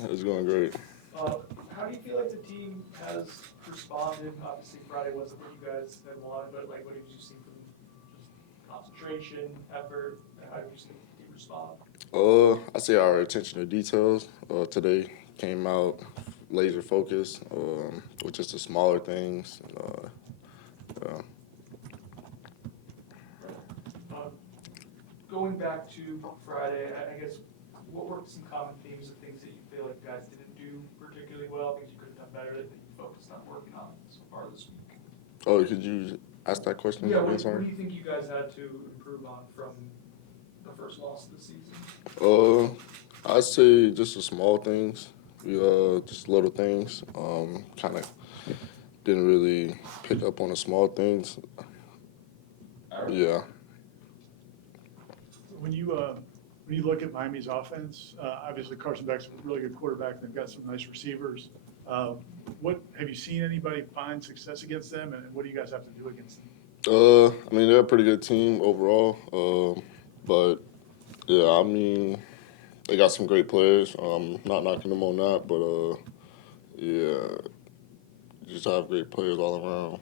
It's going great. How do you feel like the team has responded? Obviously, Friday wasn't what you guys had wanted, but like, what have you seen from just concentration, effort, and how have you seen the team respond? I say our attention to details today came out laser focused with just the smaller things. Yeah. Um, Going back to Friday, I guess what were some common themes of things that you feel like you guys didn't do particularly well, things you could have done better that you focused on working on so far this week? Oh, could you ask that question Yeah, again? what Sorry. do you think you guys had to improve on from the first loss of the season? Uh, I'd say just the small things. We just little things. Kind of didn't really pick up on the small things. Yeah. When you look at Miami's offense, obviously Carson Beck's a really good quarterback, and they've got some nice receivers. What have you seen anybody find success against them, and what do you guys have to do against them? I mean they're a pretty good team overall. But yeah, I mean they got some great players. Not knocking them on that, but yeah, just have great players all around.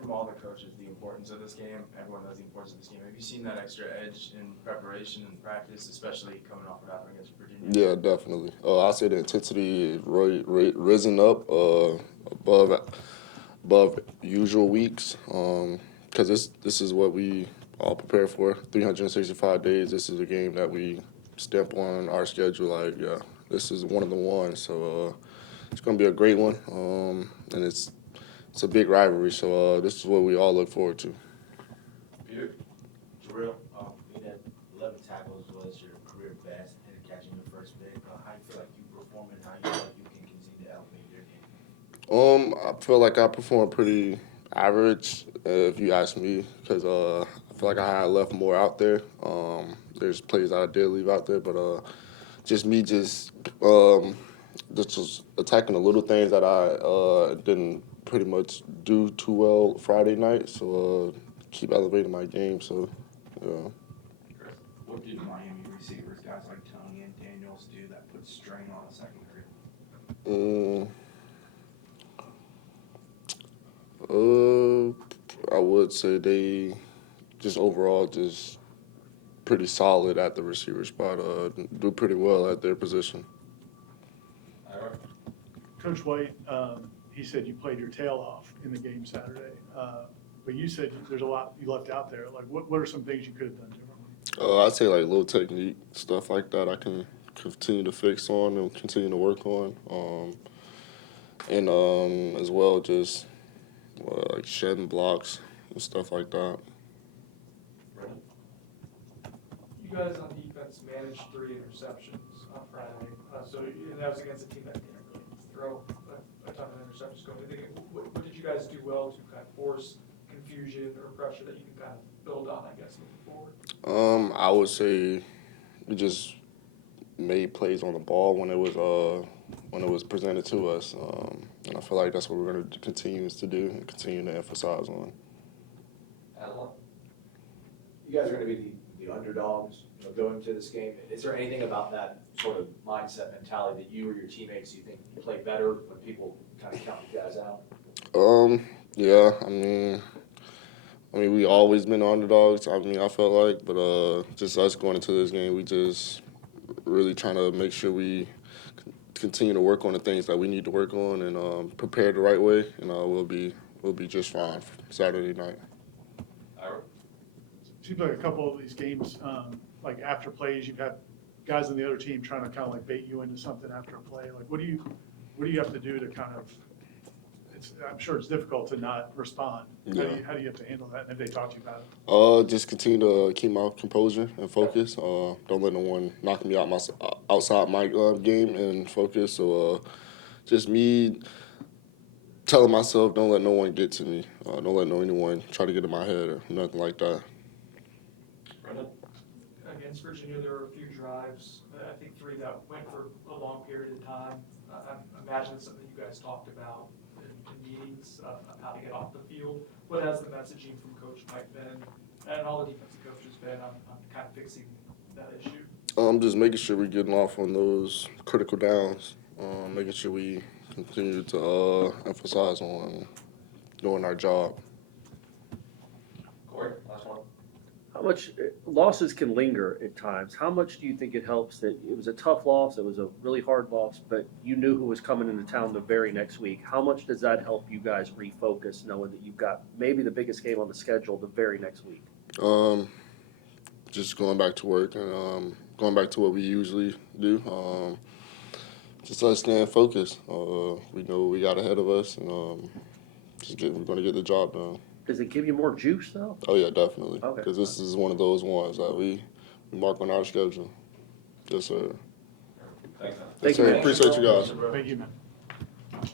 From all the coaches, the importance of this game. Everyone knows the importance of this game. Have you seen that extra edge in preparation and practice, especially coming off what happened against Virginia? Yeah, definitely. I say the intensity is risen up above usual weeks. Because this is what we all prepare for. 365 days. This is a game that we step on our schedule. Like, yeah, this is one of the ones. So it's gonna be a great one. And it's a big rivalry. So this is what we all look forward to. Peter? Jabril, you had 11 tackles was your career best and catching your first pick. How you feel like you perform and how you feel like you can continue to elevate your game? I feel like I performed pretty average, if you ask me, because I feel like I had left more out there. There's plays I did leave out there, but just me just was attacking the little things that I didn't pretty much do too well Friday night. So keep elevating my game. So yeah. Chris? What did Miami receivers, guys like Tony and Daniels, do that put strain on the secondary? Mm, I would say they just overall just pretty solid at the receiver spot. Do pretty well at their position. Coach White, he said you played your tail off in the game Saturday, but you said there's a lot you left out there. Like, what are some things you could have done differently? I'd say like little technique stuff like that. I can continue to fix on and continue to work on, and as well just like shedding blocks and stuff like that. You guys on defense managed 3 interceptions on Friday, and that was against a team that didn't really throw a ton of interceptions going into the game. What did you guys do well to kind of force confusion or pressure that you can kind of build on, I guess, moving forward? I would say we just made plays on the ball when it was presented to us, and I feel like that's what we're going to continue to do and continue to emphasize on. Adeline? You guys are going to be the underdogs, going to this game. Is there anything about that sort of mindset mentality that you or your teammates, you think you play better when people kind of count you guys out? Yeah, I mean, we always been underdogs. I mean, I felt like, but just us going into this game, we just really trying to make sure we continue to work on the things that we need to work on and prepare the right way, and we'll be just fine for Saturday night. Seems like a couple of these games, like after plays, you've had guys on the other team trying to kind of like bait you into something after a play. Like, what do you have to do to kind of? I'm sure it's difficult to not respond. Yeah. How do you have to handle that? And have they talked to you about it? Just continue to keep my composure and focus. Don't let no one knock me outside my game and focus. So just me telling myself, don't let no one get to me. Don't let anyone try to get in my head or nothing like that. Against Virginia, there were a few drives, I think 3 that went for a long period of time. I imagine it's something you guys talked about in meetings of how to get off the field. What has the messaging from Coach Mike been, and all the defensive coaches been on kind of fixing that issue? Just making sure we're getting off on those critical downs. Making sure we continue to emphasize on doing our job. Corey, last one. How much losses can linger at times? How much do you think it helps that it was a tough loss, it was a really hard loss, but you knew who was coming into town the very next week? How much does that help you guys refocus, knowing that you've got maybe the biggest game on the schedule the very next week? Just going back to work and going back to what we usually do. Just us staying focused. We know what we got ahead of us, and we're going to get the job done. Does it give you more juice though? Oh yeah, definitely. Okay. Because this is one of those ones that we mark on our schedule. Yes, sir. Thanks, man. Yes, sir. Appreciate you guys. Thank you, man.